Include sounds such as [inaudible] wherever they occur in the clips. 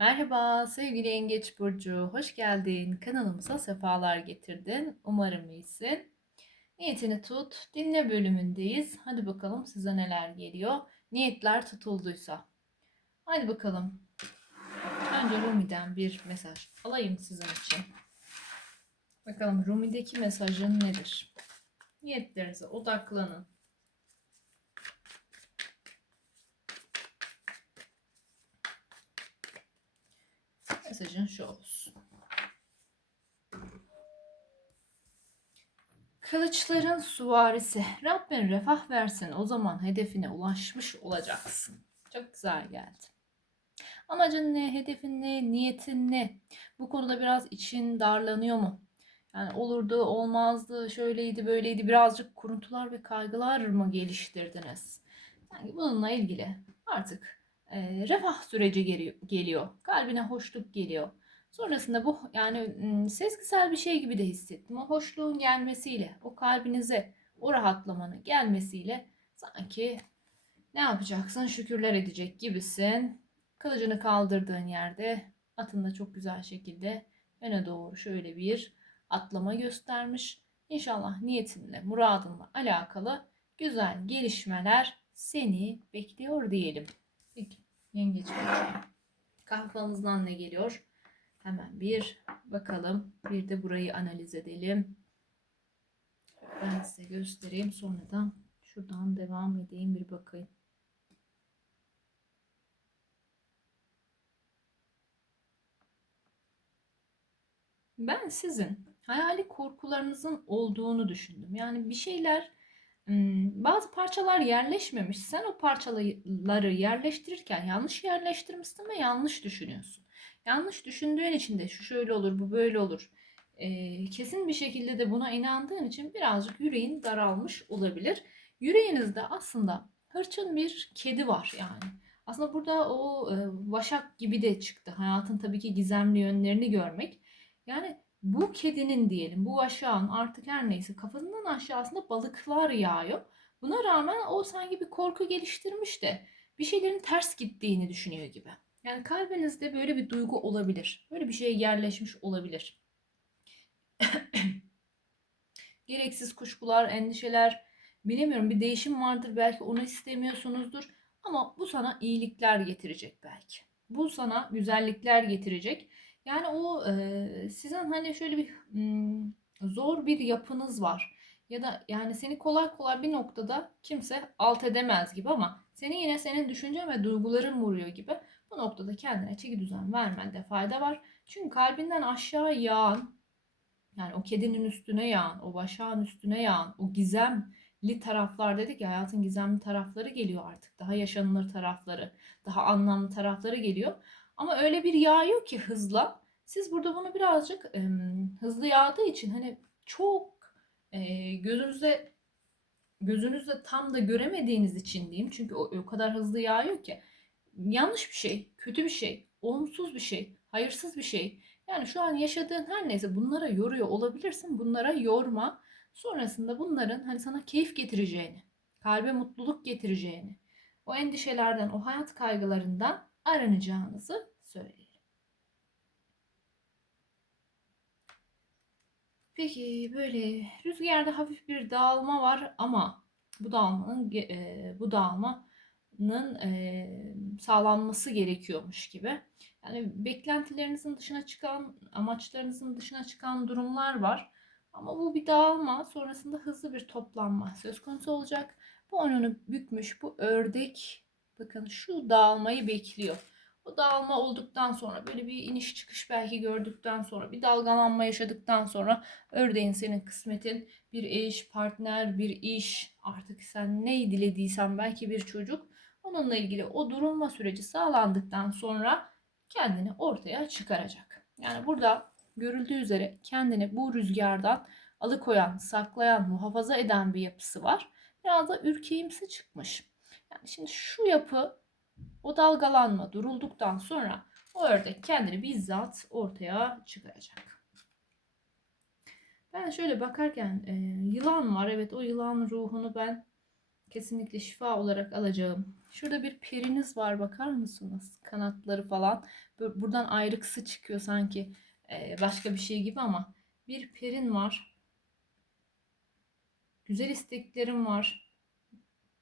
Merhaba sevgili Yengeç Burcu, hoş geldin. Kanalımıza sefalar getirdin. Umarım iyisin. Niyetini tut, dinle bölümündeyiz. Hadi bakalım size neler geliyor. Niyetler tutulduysa. Hadi bakalım. Önce Rumi'den bir mesaj alayım sizin için. Bakalım Rumi'deki mesajın nedir? Niyetlerinize odaklanın. Mesajın şu olsun. Kılıçların suvarisi. Rabbin refah versin. O zaman hedefine ulaşmış olacaksın. Çok güzel geldi. Amacın ne? Hedefin ne? Niyetin ne? Bu konuda biraz için darlanıyor mu? Yani olurdu, olmazdı, şöyleydi, böyleydi. Birazcık kuruntular ve kaygılar mı geliştirdiniz? Yani bununla ilgili artık e, refah süreci geliyor. Kalbine hoşluk geliyor. Sonrasında bu yani sezgisel bir şey gibi de hissettim. O hoşluğun gelmesiyle, o kalbinize o rahatlamanın gelmesiyle sanki ne yapacaksın şükürler edecek gibisin. Kılıcını kaldırdığın yerde atında çok güzel şekilde öne doğru şöyle bir atlama göstermiş. İnşallah niyetinle, muradınla alakalı güzel gelişmeler seni bekliyor diyelim. Yengeç burcu. Kafanızdan ne geliyor? Hemen bir bakalım. Bir de burayı analiz edelim. Ben size göstereyim. Sonradan şuradan devam edeyim bir bakayım. Ben sizin hayali korkularınızın olduğunu düşündüm. Yani bir şeyler bazı parçalar yerleşmemiş. Sen o parçaları yerleştirirken yanlış yerleştirmişsin ve yanlış düşünüyorsun. Yanlış düşündüğün için de şu şöyle olur, bu böyle olur. Kesin bir şekilde de buna inandığın için birazcık yüreğin daralmış olabilir. Yüreğinizde aslında hırçın bir kedi var yani. Aslında burada o e, vaşak gibi de çıktı. Hayatın tabii ki gizemli yönlerini görmek. Yani bu kedinin diyelim bu aşağın artık her neyse kafasından aşağısında balıklar yağıyor. Buna rağmen o sanki bir korku geliştirmiş de bir şeylerin ters gittiğini düşünüyor gibi. Yani kalbinizde böyle bir duygu olabilir. Böyle bir şey yerleşmiş olabilir. [coughs] Gereksiz kuşkular, endişeler, bilemiyorum bir değişim vardır belki onu istemiyorsunuzdur. Ama bu sana iyilikler getirecek belki. Bu sana güzellikler getirecek. Yani o e, sizin hani şöyle bir m, zor bir yapınız var. Ya da yani seni kolay kolay bir noktada kimse alt edemez gibi ama seni yine senin düşünce ve duyguların vuruyor gibi. Bu noktada kendine çeki düzen vermende fayda var. Çünkü kalbinden aşağı yağan yani o kedinin üstüne yağan, o başağın üstüne yağan, o gizemli taraflar dedik ya hayatın gizemli tarafları geliyor artık. Daha yaşanılır tarafları, daha anlamlı tarafları geliyor. Ama öyle bir yağıyor ki hızla. Siz burada bunu birazcık e, hızlı yağdığı için hani çok e, gözünüze gözünüzde tam da göremediğiniz için diyeyim. Çünkü o, o kadar hızlı yağıyor ki yanlış bir şey, kötü bir şey, olumsuz bir şey, hayırsız bir şey. Yani şu an yaşadığın her neyse bunlara yoruyor olabilirsin. Bunlara yorma. Sonrasında bunların hani sana keyif getireceğini, kalbe mutluluk getireceğini, o endişelerden, o hayat kaygılarından aranacağınızı söyleyin. Peki böyle rüzgarda hafif bir dağılma var ama bu dağılmanın e, bu dağılmanın e, sağlanması gerekiyormuş gibi. Yani beklentilerinizin dışına çıkan, amaçlarınızın dışına çıkan durumlar var. Ama bu bir dağılma, sonrasında hızlı bir toplanma söz konusu olacak. Bu onu bükmüş, bu ördek bakın şu dağılmayı bekliyor. O dağılma olduktan sonra böyle bir iniş çıkış belki gördükten sonra bir dalgalanma yaşadıktan sonra ördeğin senin kısmetin bir eş, partner, bir iş artık sen ne dilediysen belki bir çocuk onunla ilgili o durulma süreci sağlandıktan sonra kendini ortaya çıkaracak. Yani burada görüldüğü üzere kendini bu rüzgardan alıkoyan, saklayan, muhafaza eden bir yapısı var. Biraz da ürkeğimsi çıkmış. Yani şimdi şu yapı o dalgalanma durulduktan sonra o ördek kendini bizzat ortaya çıkaracak. Ben şöyle bakarken e, yılan var. Evet o yılan ruhunu ben kesinlikle şifa olarak alacağım. Şurada bir periniz var bakar mısınız? Kanatları falan. Bur- Buradan ayrıksı çıkıyor sanki e, başka bir şey gibi ama bir perin var. Güzel isteklerim var.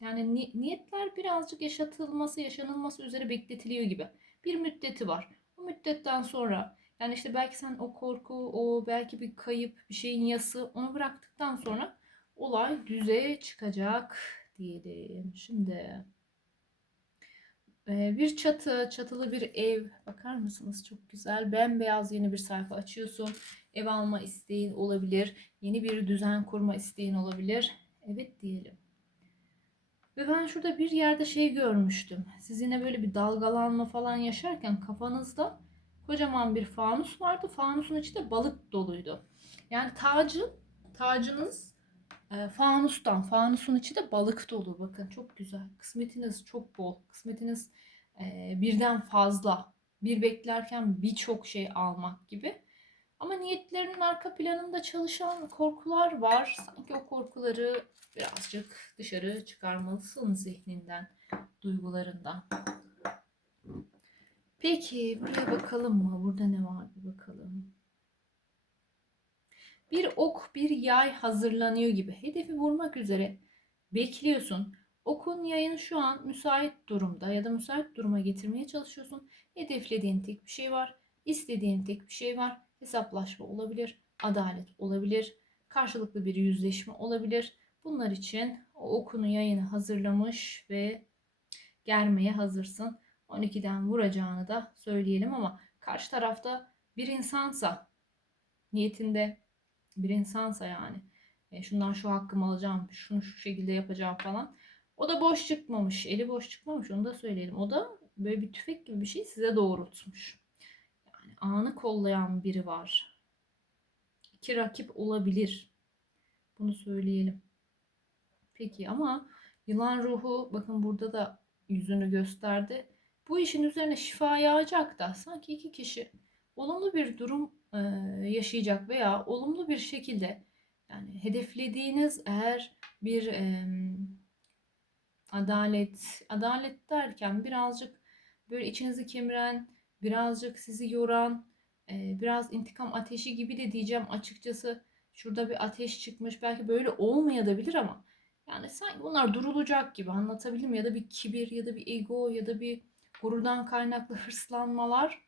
Yani ni- niyetler birazcık yaşatılması, yaşanılması üzere bekletiliyor gibi. Bir müddeti var. O müddetten sonra yani işte belki sen o korku, o belki bir kayıp, bir şeyin yası onu bıraktıktan sonra olay düzeye çıkacak diyelim. Şimdi ee, bir çatı, çatılı bir ev. Bakar mısınız? Çok güzel. Bembeyaz yeni bir sayfa açıyorsun. Ev alma isteğin olabilir. Yeni bir düzen kurma isteğin olabilir. Evet diyelim. Ve ben şurada bir yerde şey görmüştüm. Siz yine böyle bir dalgalanma falan yaşarken kafanızda kocaman bir fanus vardı. Fanusun içi de balık doluydu. Yani tacı, tacınız e, fanustan. Fanusun içi de balık dolu. Bakın çok güzel. Kısmetiniz çok bol. Kısmetiniz e, birden fazla. Bir beklerken birçok şey almak gibi. Ama niyetlerinin arka planında çalışan korkular var. Sanki o korkuları birazcık dışarı çıkarmalısın zihninden, duygularından. Peki buraya bakalım mı? Burada ne var bir bakalım. Bir ok, bir yay hazırlanıyor gibi. Hedefi vurmak üzere bekliyorsun. Okun yayın şu an müsait durumda ya da müsait duruma getirmeye çalışıyorsun. Hedeflediğin tek bir şey var. istediğin tek bir şey var. Hesaplaşma olabilir, adalet olabilir, karşılıklı bir yüzleşme olabilir. Bunlar için o okunu yayını hazırlamış ve germeye hazırsın. 12'den vuracağını da söyleyelim ama karşı tarafta bir insansa niyetinde bir insansa yani e, şundan şu hakkımı alacağım, şunu şu şekilde yapacağım falan. O da boş çıkmamış, eli boş çıkmamış onu da söyleyelim. O da böyle bir tüfek gibi bir şey size doğrultmuş. Anı kollayan biri var. İki rakip olabilir. Bunu söyleyelim. Peki ama yılan ruhu bakın burada da yüzünü gösterdi. Bu işin üzerine şifa yağacak da sanki iki kişi olumlu bir durum e, yaşayacak veya olumlu bir şekilde yani hedeflediğiniz eğer bir e, adalet adalet derken birazcık böyle içinizi kemiren birazcık sizi yoran e, biraz intikam ateşi gibi de diyeceğim açıkçası şurada bir ateş çıkmış belki böyle olmayabilir ama yani sanki bunlar durulacak gibi anlatabildim ya da bir kibir ya da bir ego ya da bir gururdan kaynaklı [laughs] hırslanmalar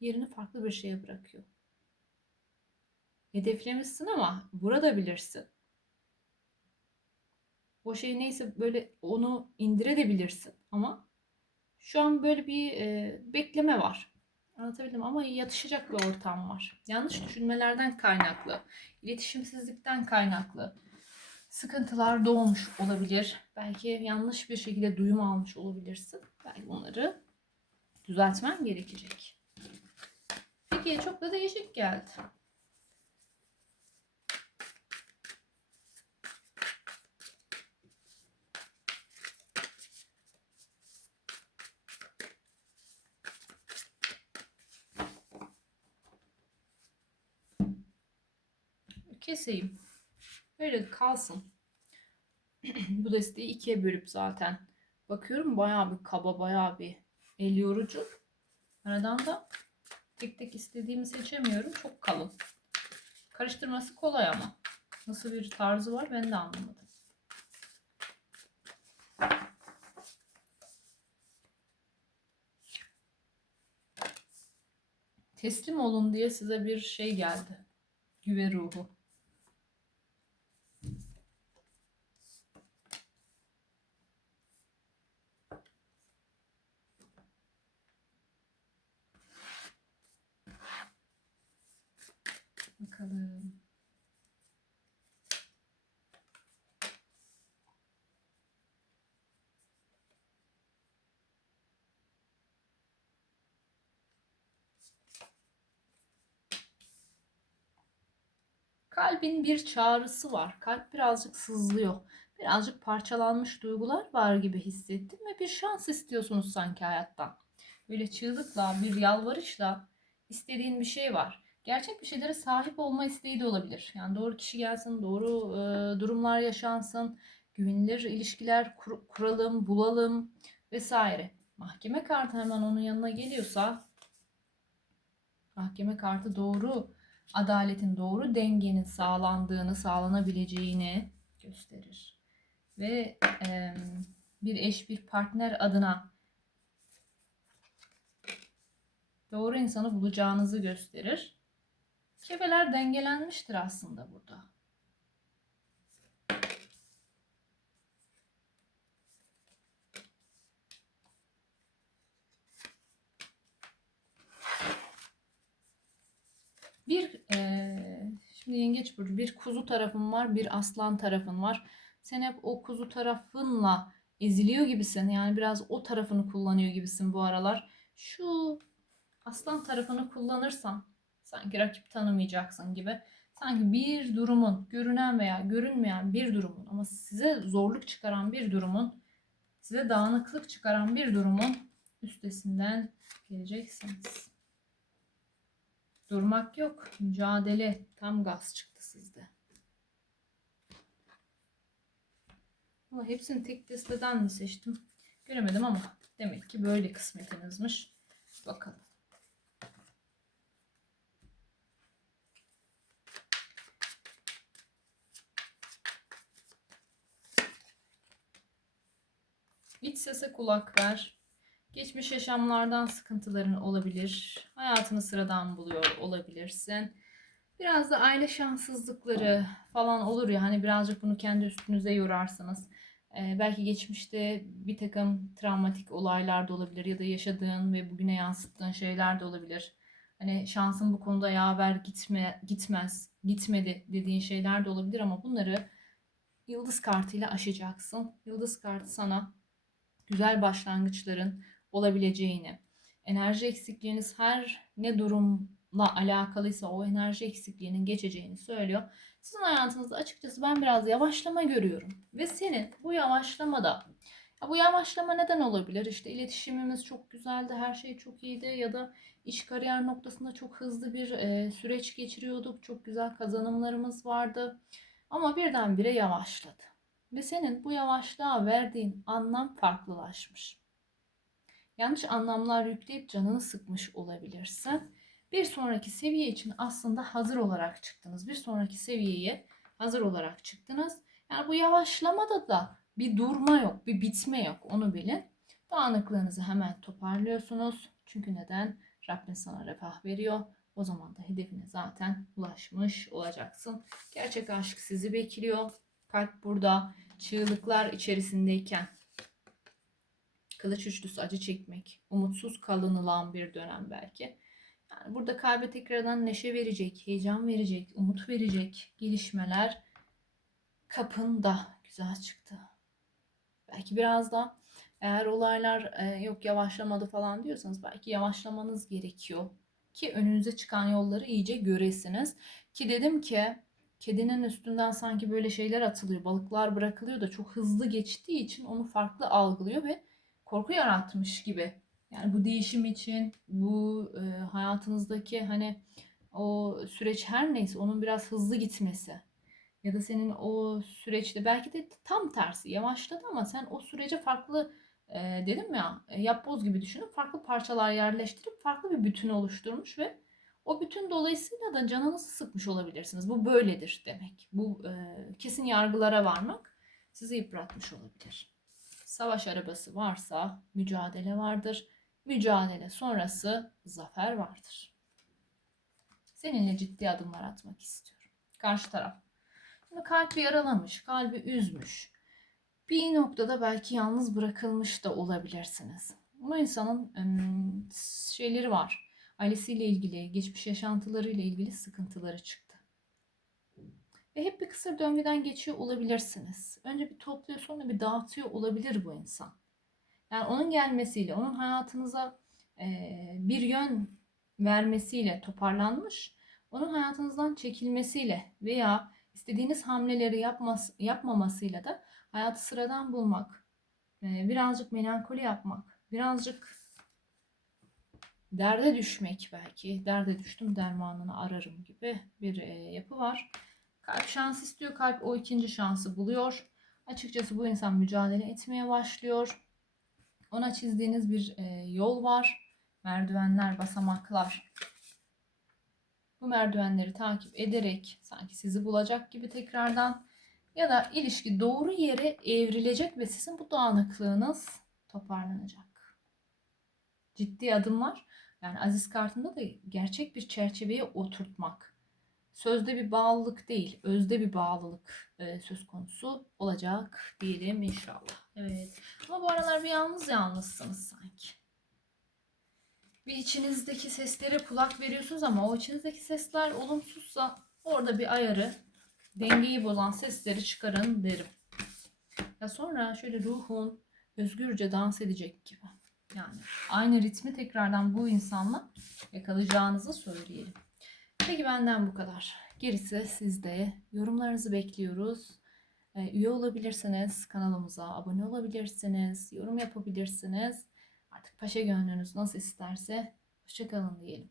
yerini farklı bir şeye bırakıyor. Hedeflemişsin ama vurabilirsin. O şey neyse böyle onu indirebilirsin ama şu an böyle bir e, bekleme var. Anlatabildim ama yatışacak bir ortam var. Yanlış düşünmelerden kaynaklı, iletişimsizlikten kaynaklı sıkıntılar doğmuş olabilir. Belki yanlış bir şekilde duyum almış olabilirsin. Belki bunları düzeltmen gerekecek. Peki çok da değişik geldi. Keseyim. Böyle kalsın. [clears throat] Bu desteği ikiye bölüp zaten. Bakıyorum bayağı bir kaba, bayağı bir el yorucu. Aradan da tek tek istediğimi seçemiyorum. Çok kalın. Karıştırması kolay ama. Nasıl bir tarzı var ben de anlamadım. Teslim olun diye size bir şey geldi. Güve ruhu. Bakalım. Kalbin bir çağrısı var. Kalp birazcık sızlıyor. Birazcık parçalanmış duygular var gibi hissettim ve bir şans istiyorsunuz sanki hayattan. Böyle çığlıkla, bir yalvarışla istediğin bir şey var. Gerçek bir şeylere sahip olma isteği de olabilir. Yani doğru kişi gelsin, doğru e, durumlar yaşansın, güvenilir ilişkiler kur- kuralım, bulalım. vesaire. Mahkeme kartı hemen onun yanına geliyorsa mahkeme kartı doğru adaletin doğru dengenin sağlandığını, sağlanabileceğini gösterir. Ve e, bir eş, bir partner adına doğru insanı bulacağınızı gösterir. Kefeler dengelenmiştir aslında burada. Bir eee, şimdi yengeç burcu bir kuzu tarafın var, bir aslan tarafın var. Sen hep o kuzu tarafınla eziliyor gibisin. Yani biraz o tarafını kullanıyor gibisin bu aralar. Şu aslan tarafını kullanırsan sanki rakip tanımayacaksın gibi. Sanki bir durumun, görünen veya görünmeyen bir durumun ama size zorluk çıkaran bir durumun, size dağınıklık çıkaran bir durumun üstesinden geleceksiniz. Durmak yok. Mücadele. Tam gaz çıktı sizde. Ama hepsini tek desteden mi seçtim? Göremedim ama demek ki böyle kısmetinizmiş. Bakalım. İç sese kulak ver. Geçmiş yaşamlardan sıkıntıların olabilir. Hayatını sıradan buluyor olabilirsin. Biraz da aile şanssızlıkları falan olur ya hani birazcık bunu kendi üstünüze yorarsınız. Ee, belki geçmişte bir takım travmatik olaylar da olabilir ya da yaşadığın ve bugüne yansıttığın şeyler de olabilir. Hani şansın bu konuda yaver gitme gitmez, gitmedi dediğin şeyler de olabilir ama bunları yıldız kartıyla aşacaksın. Yıldız kartı sana güzel başlangıçların olabileceğini, enerji eksikliğiniz her ne durumla alakalıysa o enerji eksikliğinin geçeceğini söylüyor. Sizin hayatınızda açıkçası ben biraz yavaşlama görüyorum. Ve senin bu yavaşlamada ya bu yavaşlama neden olabilir? İşte iletişimimiz çok güzeldi, her şey çok iyiydi ya da iş kariyer noktasında çok hızlı bir e, süreç geçiriyorduk. Çok güzel kazanımlarımız vardı. Ama birdenbire yavaşladı. Ve senin bu yavaşlığa verdiğin anlam farklılaşmış. Yanlış anlamlar yükleyip canını sıkmış olabilirsin. Bir sonraki seviye için aslında hazır olarak çıktınız. Bir sonraki seviyeye hazır olarak çıktınız. Yani bu yavaşlamada da bir durma yok, bir bitme yok. Onu bilin. Dağınıklığınızı hemen toparlıyorsunuz. Çünkü neden? Rabbin sana refah veriyor. O zaman da hedefine zaten ulaşmış olacaksın. Gerçek aşk sizi bekliyor. Kalp burada çığlıklar içerisindeyken kılıç üçlüsü acı çekmek, umutsuz kalınılan bir dönem belki. Yani burada kalbe tekrardan neşe verecek, heyecan verecek, umut verecek gelişmeler kapında güzel çıktı. Belki biraz da eğer olaylar e, yok yavaşlamadı falan diyorsanız belki yavaşlamanız gerekiyor ki önünüze çıkan yolları iyice göresiniz. Ki dedim ki kedinin üstünden sanki böyle şeyler atılıyor, balıklar bırakılıyor da çok hızlı geçtiği için onu farklı algılıyor ve korku yaratmış gibi. Yani bu değişim için, bu e, hayatınızdaki hani o süreç her neyse onun biraz hızlı gitmesi ya da senin o süreçte belki de tam tersi yavaşladı ama sen o sürece farklı e, dedim ya e, yapboz gibi düşünüp farklı parçalar yerleştirip farklı bir bütün oluşturmuş ve o bütün dolayısıyla da canınızı sıkmış olabilirsiniz. Bu böyledir demek. Bu e, kesin yargılara varmak sizi yıpratmış olabilir. Savaş arabası varsa mücadele vardır. Mücadele sonrası zafer vardır. Seninle ciddi adımlar atmak istiyorum. Karşı taraf. Şimdi kalbi yaralamış, kalbi üzmüş. Bir noktada belki yalnız bırakılmış da olabilirsiniz. Bu insanın şeyleri var. Ailesiyle ilgili, geçmiş yaşantılarıyla ilgili sıkıntıları çıktı. Ve hep bir kısır döngüden geçiyor olabilirsiniz. Önce bir topluyor sonra bir dağıtıyor olabilir bu insan. Yani onun gelmesiyle, onun hayatınıza bir yön vermesiyle toparlanmış, onun hayatınızdan çekilmesiyle veya istediğiniz hamleleri yapmas, yapmamasıyla da hayatı sıradan bulmak, birazcık melankoli yapmak, birazcık derde düşmek belki, derde düştüm dermanını ararım gibi bir yapı var. Kalp şans istiyor, kalp o ikinci şansı buluyor. Açıkçası bu insan mücadele etmeye başlıyor Ona çizdiğiniz bir e, yol var. Merdivenler, basamaklar. Bu merdivenleri takip ederek sanki sizi bulacak gibi tekrardan ya da ilişki doğru yere evrilecek ve sizin bu dağınıklığınız toparlanacak. Ciddi adımlar yani Aziz kartında da gerçek bir çerçeveye oturtmak. Sözde bir bağlılık değil, özde bir bağlılık e, söz konusu olacak diyelim inşallah. Evet. Ama bu aralar bir yalnız yalnızsınız sanki. Bir içinizdeki seslere kulak veriyorsunuz ama o içinizdeki sesler olumsuzsa orada bir ayarı, dengeyi bozan sesleri çıkarın derim. Ya sonra şöyle ruhun özgürce dans edecek gibi. Yani aynı ritmi tekrardan bu insanla yakalayacağınızı söyleyelim. Peki benden bu kadar. Gerisi sizde. Yorumlarınızı bekliyoruz. Ee, Üye olabilirsiniz. Kanalımıza abone olabilirsiniz. Yorum yapabilirsiniz. Artık paşa gönlünüz nasıl isterse. Hoşçakalın diyelim.